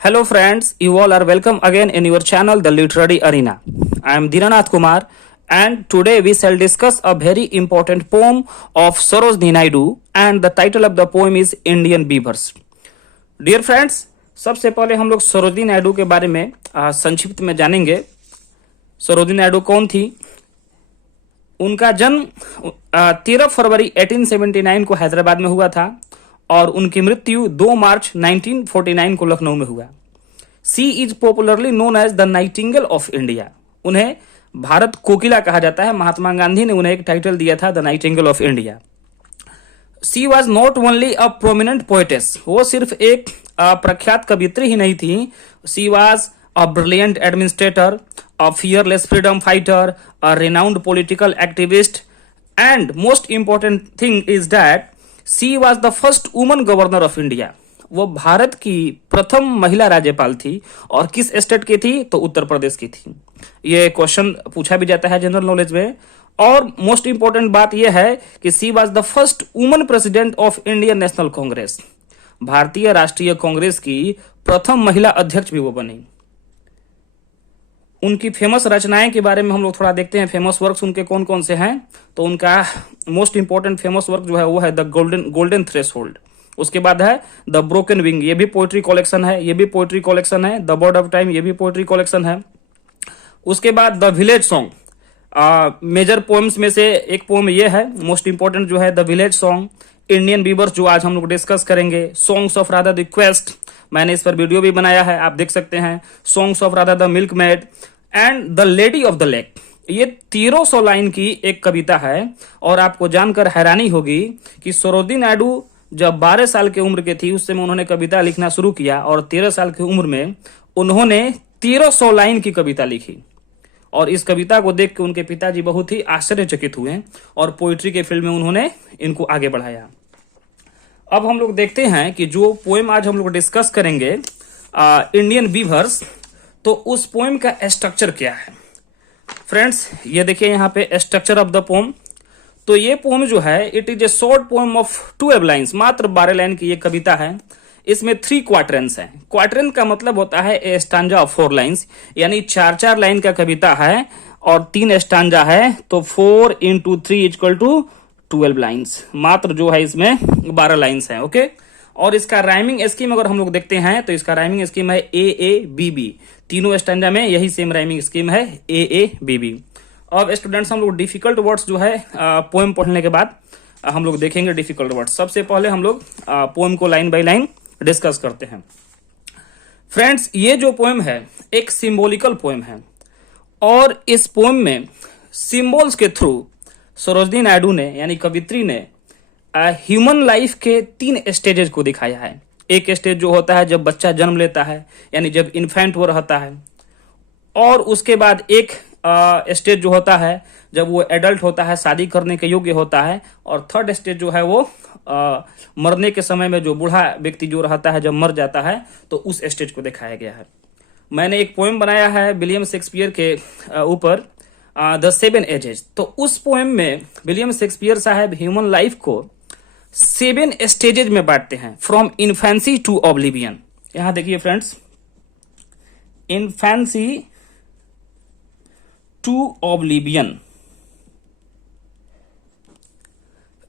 Hello friends, you all are welcome again in your channel The Literary Arena. I am Dinanath Kumar and today we shall discuss a very important poem of Sarojini Naidu and the title of the poem is Indian Beavers. Dear friends, सबसे पहले हम लोग सरोजिनी नायडू के बारे में संक्षिप्त में जानेंगे। सरोजिनी नायडू कौन थी? उनका जन्म 13 फरवरी 1879 को हैदराबाद में हुआ था और उनकी मृत्यु 2 मार्च 1949 को लखनऊ में हुआ। She is popularly known as the nightingale of India. उन्हें भारत कोकिला कहा जाता है। महात्मा गांधी ने उन्हें एक टाइटल दिया था, the nightingale of India. She was not only a prominent poetess, वो सिर्फ एक प्रख्यात कवित्री ही नहीं थी। She was a brilliant administrator, a fearless freedom fighter, a renowned political activist and most important thing is that she was the first woman governor of India. वो भारत की प्रथम महिला राज्यपाल थी और किस स्टेट की थी? तो उत्तर प्रदेश की थी। ये क्वेश्चन पूछा भी जाता है जनरल नॉलेज में। और मोस्ट इंपॉर्टेंट बात यह है कि she was the first woman president of Indian National Congress. भारतीय राष्ट्रीय कांग्रेस की प्रथम महिला अध्यक्ष भी वो बनी। उनकी फेमस रचनाएं के बारे में हम लोग थोड़ा देखते हैं। फेमस वर्क्स उनके कौन कौन से हैं? तो उनका मोस्ट इंपॉर्टेंट फेमस वर्क जो है वो है द गोल्डन थ्रेशोल्ड। उसके बाद है द ब्रोकन विंग, ये भी पोएट्री कलेक्शन है। ये भी पोएट्री कलेक्शन है। द बर्ड ऑफ टाइम, ये भी पोएट्री कलेक्शन है। उसके बाद the village song, major poems में से एक पोएम ये है मोस्ट इंपॉर्टेंट जो है the village song. Indian beavers जो आज हम लोग डिस्कस करेंगे। Songs of Radha the quest, मैंने इस पर वीडियो भी बनाया है, आप देख सकते हैं। Songs of Radha the milk made and the lady of the lake, ये 1300 लाइन की एक कविता है। और आपको जानकर हैरानी होगी कि सरोजिनी नायडू जब 12 साल की उम्र के थी उस समय उन्होंने कविता लिखना शुरू किया और 13 साल की उम्र में उन्होंने 1300 लाइन की कविता लिखी। और इस कविता को देख के उनके पिताजी बहुत ही आश्चर्यचकित हुए और पोइट्री के फील्ड में उन्होंने इनको आगे बढ़ाया। अब हम लोग देखते हैं कि जो पोएम आज हम लोग डिस्कस करेंगे इंडियन बीवर्स, तो उस पोएम का स्ट्रक्चर क्या है। फ्रेंड्स ये देखिए यहाँ पे स्ट्रक्चर ऑफ द पोएम। तो ये पोएम जो है it is a short poem of 12 lines, मात्र 12 लाइन की ये कविता है। इसमें 3 क्वार्टरन्स हैं। क्वार्टरन का मतलब होता है ए स्टांजा ऑफ 4 लाइन्स, यानी 4-4 लाइन का कविता है और 3 स्टांजा है, तो 4 × 3 = 12 लाइन्स। मात्र जो है इसमें 12 लाइन्स हैं। ओके। और इसका राइमिंग स्कीम अगर हम लोग देखते हैं तो इसका राइमिंग स्कीम है AABB। तीनों स्टैंडा में यही सेम राइमिंग स्कीम है AABB। अब स्टूडेंट्स हम लोग डिफिकल्ट वर्ड्स जो है पोएम पढ़ने के बाद हम लोग देखेंगे डिफिकल्ट वर्ड्स। सबसे पहले हम लोग पोएम को लाइन बाय लाइन डिस्कस करते हैं। फ्रेंड्स ये जो पोएम है एक सिंबॉलिकल पोएम है और इस पोएम में सिंबल्स के थ्रू सरोजिनी नायडू ने यानी कवित्री ने ह्यूमन लाइफ के 3 स्टेजेस को दिखाया है। एक स्टेज जो होता है जब बच्चा जन्म लेता है, यानी जब इन्फेंट वो रहता है। और उसके बाद एक स्टेज जो होता है जब वो एडल्ट होता है, शादी करने के योग्य होता है। और थर्ड स्टेज जो है वो मरने के समय में जो बूढ़ा व्यक्ति जो रहता है जब मर जाता है, तो उस स्टेज को दिखाया गया है। मैंने एक पोएम बनाया है विलियम शेक्सपियर के ऊपर, द 7 एजेस। तो उस पोएम में विलियम शेक्सपियर साहब ह्यूमन लाइफ को 7 स्टेजेज में बांटते हैं, फ्रॉम इन्फेंसी टू ऑब्लिवियन। यहां देखिए friends, infancy to oblivion.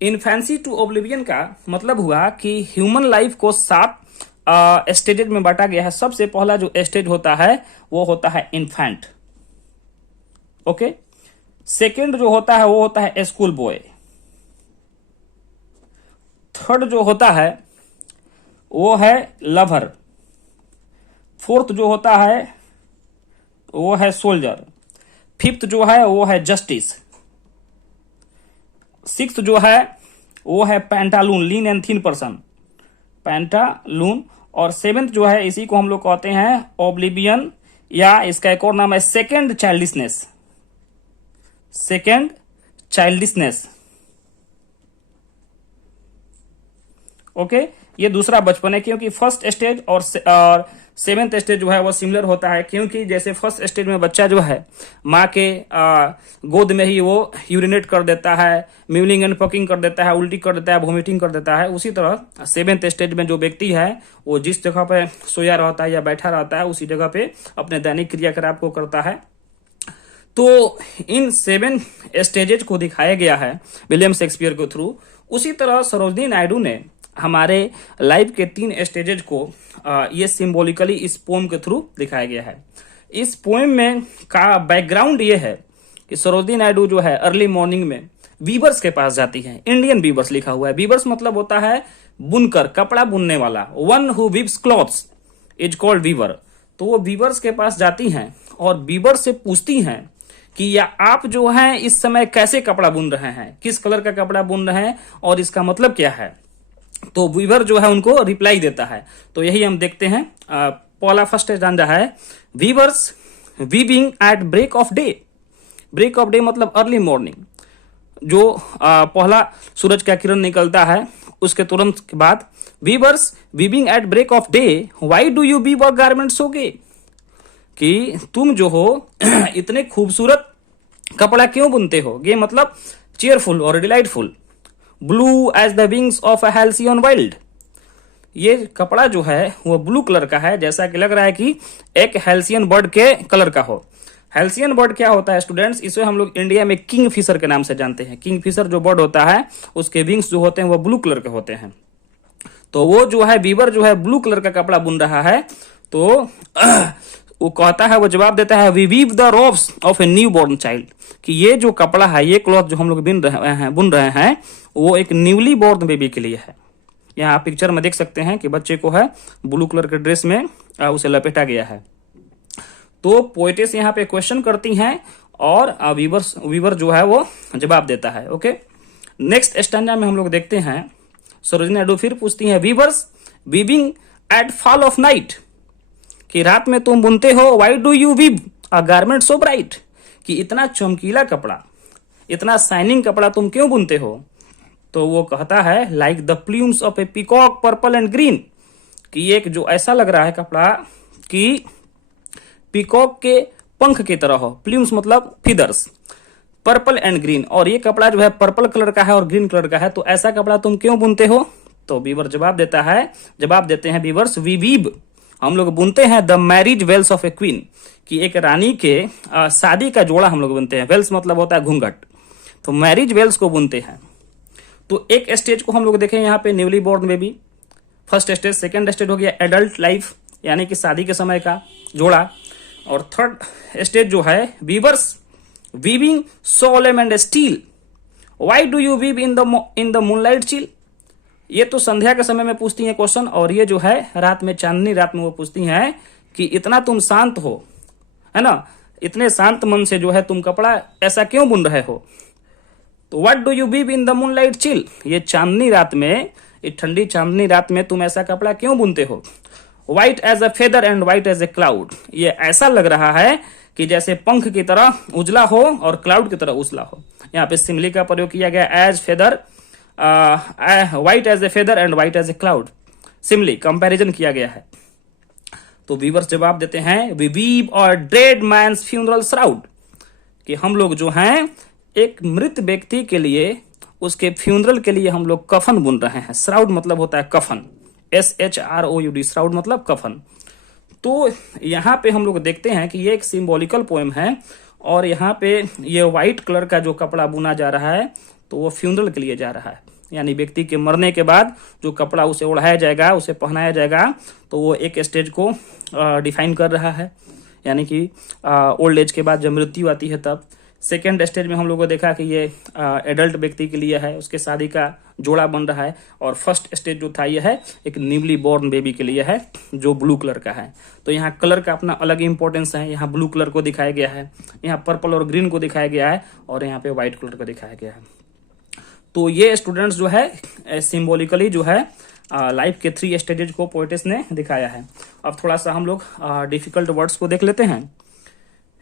Infancy to oblivion का मतलब हुआ कि ह्यूमन लाइफ को 7 स्टेजेज में बांटा गया है। सबसे पहला जो स्टेज होता है वो होता है इन्फेंट। ओके। सेकेंड जो होता है वो होता है स्कूल बॉय। थर्ड जो होता है वो है लवर। फोर्थ जो होता है वो है सोल्जर। फिफ्थ जो है वो है जस्टिस। सिक्स्थ जो है वो है pantaloon, lean and thin person, pantaloon. और सेवेंथ जो है इसी को हम लोग कहते हैं ऑब्लिवियन, या इसका एक और नाम है second childishness. Second childishness. Okay, ये दूसरा बचपन है, क्योंकि फर्स्ट स्टेज और सेवेंथ स्टेज जो है वो सिमिलर होता है, क्योंकि जैसे फर्स्ट स्टेज में बच्चा जो है माँ के गोद में ही वो यूरिनेट कर देता है, म्यूलिंग एंड पकिंग कर देता है, उल्टी कर देता है, वोमिटिंग कर देता है, उसी तरह सेवेंथ स्टेज में जो व्यक्ति है वो जिस जगह पे सोया रहता है या बैठा रहता है उसी जगह पे अपने दैनिक क्रियाकलाप को करता है। तो इन 7 स्टेजेज को दिखाया गया है विलियम शेक्सपियर के थ्रू। उसी तरह सरोजिनी नायडू ने हमारे लाइफ के 3 स्टेजेज को ये सिंबॉलिकली इस पोएम के थ्रू दिखाया गया है। इस पोएम में का बैकग्राउंड ये है कि सरोजिनी नायडू जो है अर्ली मॉर्निंग में वीवर्स के पास जाती है। इंडियन वीवर्स लिखा हुआ है, वीवर्स मतलब होता है बुनकर, कपड़ा बुनने वाला। One who weaves clothes is called weaver. तो वो वीवर्स के पास जाती हैं और वीवर से पूछती हैं कि या आप जो हैं इस समय कैसे कपड़ा बुन रहे हैं, किस कलर का कपड़ा बुन रहे हैं और इसका मतलब क्या है। तो वीवर जो है उनको रिप्लाई देता है। तो यही हम देखते हैं। पहला फर्स्ट स्टैंजा है, weavers weaving at break of day. Break of day मतलब अर्ली मॉर्निंग, जो पहला सूरज का किरण निकलता है उसके तुरंत के बाद। Weavers weaving at break of day, why do you weave a garment so gay, कि तुम जो हो इतने खूबसूरत कपड़ा क्यों बुनते हो। गे मतलब चेयरफुल और delightful. Blue as the wings of a halcyon wild, ये कपड़ा जो है वो ब्लू कलर का है, जैसा कि लग रहा है कि एक हैल्सियन बर्ड के कलर का हो। हैल्सियन बर्ड क्या होता है स्टूडेंट्स, इसे हम लोग इंडिया में किंग फिशर के नाम से जानते हैं। किंग फिशर जो बर्ड होता है उसके विंग्स जो होते हैं वो ब्लू कलर के होते हैं। तो वो जो है वीवर जो है ब्लू कलर का कपड़ा बुन रहा है। तो वो कहता है, वो जवाब देता है, we weave the robes of a new born child, कि ये जो कपड़ा है, ये क्लॉथ जो हम लोग बुन रहे हैं वो एक न्यूली बॉर्न बेबी के लिए है। यहाँ आप पिक्चर में देख सकते हैं कि बच्चे को है ब्लू कलर के ड्रेस में उसे लपेटा गया है। तो पोएटेस यहाँ पे क्वेश्चन करती हैं और वीवर जो है वो जवाब देता है। ओके, नेक्स्ट स्टैंजा में हम लोग देखते हैं सरोजिनी नायडू फिर पूछती हैं, weavers weaving at fall of night, कि रात में तुम बुनते हो। Why do you weave a garment so bright, कि इतना चमकीला कपड़ा, इतना शाइनिंग कपड़ा तुम क्यों बुनते हो। तो वो कहता है, like the plumes of A peacock purple and green, कि एक जो ऐसा लग रहा है कपड़ा कि पीकॉक के पंख की तरह हो। प्लूम्स मतलब फीदर्स, पर्पल एंड ग्रीन, और ये कपड़ा जो है पर्पल कलर का है और ग्रीन कलर का है, तो ऐसा कपड़ा तुम क्यों बुनते हो। तो वीवर जवाब देते हैं वीवर्स वी वीव, हम लोग बुनते हैं the marriage veils of a queen, कि एक रानी के शादी का जोड़ा हम लोग बुनते हैं। वेल्स मतलब होता है घूंघट, तो मैरिज वेल्स को बुनते हैं। तो एक स्टेज को हम लोग देखें यहाँ पे, newly born baby first stage. Second stage हो गया एडल्ट लाइफ, यानी कि शादी के समय का जोड़ा। और थर्ड स्टेज जो है weavers weaving solemn and still, why do you weave in the moonlight chill, ये तो संध्या के समय में पूछती हैं क्वेश्चन, और ये जो है रात में, चांदनी रात में वो पूछती हैं कि इतना तुम शांत हो, है ना, इतने शांत मन से जो है तुम कपड़ा ऐसा क्यों बुन रहे हो। तो what do you weave in the moonlight chill, ये चांदनी रात में, ये ठंडी चांदनी रात में तुम ऐसा कपड़ा क्यों बुनते हो। White as a feather and white as a cloud, ये ऐसा लग रहा है कि जैसे पंख की तरह उजला हो और क्लाउड की तरह उजला हो। यहाँ पे सिमिली का प्रयोग किया गया, as feather, white as a feather and white as a cloud, simile comparison किया गया है। तो वीवर्स जवाब देते हैं, वी वीव और डेड मैन्स फ्यूनरल श्राउड, कि हम लोग जो हैं एक मृत व्यक्ति के लिए, उसके फ्यूनरल के लिए हम लोग कफन बुन रहे हैं। श्राउड मतलब होता है कफन, SHROUD, श्राउड मतलब कफन। तो यहाँ पे हम लोग देखते हैं कि ये एक सिंबॉलिकल पोएम है, और यहाँ पे ये व्हाइट कलर का जो कपड़ा बुना जा रहा है तो वो फ्यूनरल के लिए जा रहा है, यानी व्यक्ति के मरने के बाद जो कपड़ा उसे ओढ़ाया जाएगा, उसे पहनाया जाएगा, तो वो एक स्टेज को डिफाइन कर रहा है, यानी कि ओल्ड एज के बाद जब मृत्यु आती है तब। सेकेंड स्टेज में हम लोगों को देखा कि ये एडल्ट व्यक्ति के लिए है, उसके शादी का जोड़ा बन रहा है। और फर्स्ट स्टेज जो था ये है एक न्यूली बॉर्न बेबी के लिए है, जो ब्लू कलर का है। तो यहाँ कलर का अपना अलग इंपॉर्टेंस है, यहाँ ब्लू कलर को दिखाया गया है, यहाँ पर्पल और ग्रीन को दिखाया गया है, और यहाँ पे व्हाइट कलर को दिखाया गया है। तो ये स्टूडेंट्स जो है सिंबॉलिकली जो है लाइफ के 3 स्टेजेज को पोएटेस ने दिखाया है। अब थोड़ा सा हम लोग डिफिकल्ट वर्ड्स को देख लेते हैं।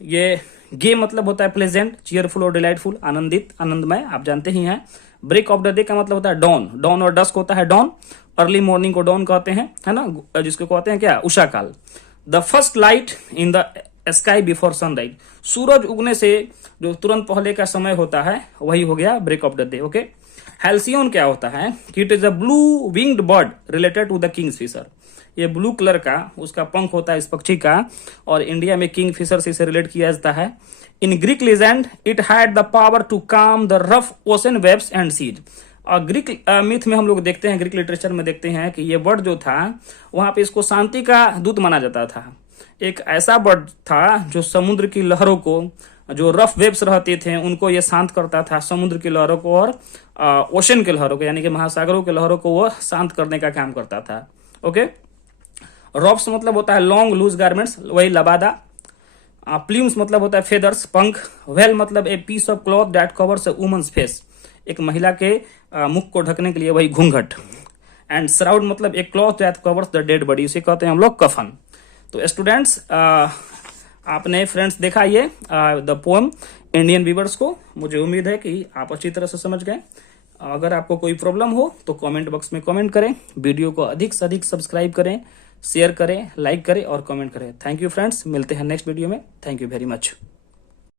ये गे मतलब होता है प्लेजेंट, चीयरफुल और डिलाइटफुल, आनंदित, आनंदमय, आप जानते ही हैं। ब्रेक ऑफ द डे का मतलब होता है डॉन, डॉन और डस्क होता है डॉन, अर्ली मॉर्निंग को डॉन कहते हैं, है ना, जिसको कहते हैं क्या, उषा काल। The first light in the sky before sunrise, सूरज उगने से जो तुरंत पहले का समय होता है वही हो गया break of the day. Okay, halcyon क्या होता है कि it is a blue winged bird related to the kings fisher, ये ब्लू कलर का उसका पंख होता है इस पक्षी का, और इंडिया में किंग फिशर से इसे रिलेट किया जाता है। In Greek legend it had the power to calm the rough ocean waves and seas, और ग्रीक मिथ में हम लोग देखते हैं, ग्रीक लिटरेचर में देखते हैं कि ये बर्ड जो था वहां पे इसको शांति का दूत माना जाता था। एक ऐसा बर्ड था जो समुद्र की लहरों को, जो रफ वेव्स रहते थे उनको ये शांत करता था, समुद्र की लहरों को और ओशन की लहरों को यानी कि महासागरों की लहरों को वो शांत करने का काम करता था। ओके, रॉब्स मतलब होता है लॉन्ग लूज गारमेंट्स, वही लबादा। प्ल्यूम्स मतलब होता है फेदर्स, पंख। वेल मतलब a piece of cloth that covers a woman's face, एक महिला के मुख को ढकने के लिए वही घूंघट। एंड श्राउड मतलब एक cloth that covers the dead body, उसे कहते हैं हम लोग कफन। तो स्टूडेंट्स, आपने फ्रेंड्स देखा ये द पोएम इंडियन वीवर्स को, मुझे उम्मीद है कि आप अच्छी तरह से समझ गए। अगर आपको कोई प्रॉब्लम हो तो कमेंट बॉक्स में कमेंट करें, वीडियो को अधिक से अधिक सब्सक्राइब करें, शेयर करें, लाइक करें और कमेंट करें। थैंक यू फ्रेंड्स, मिलते हैं नेक्स्ट वीडियो में। Thank you very much.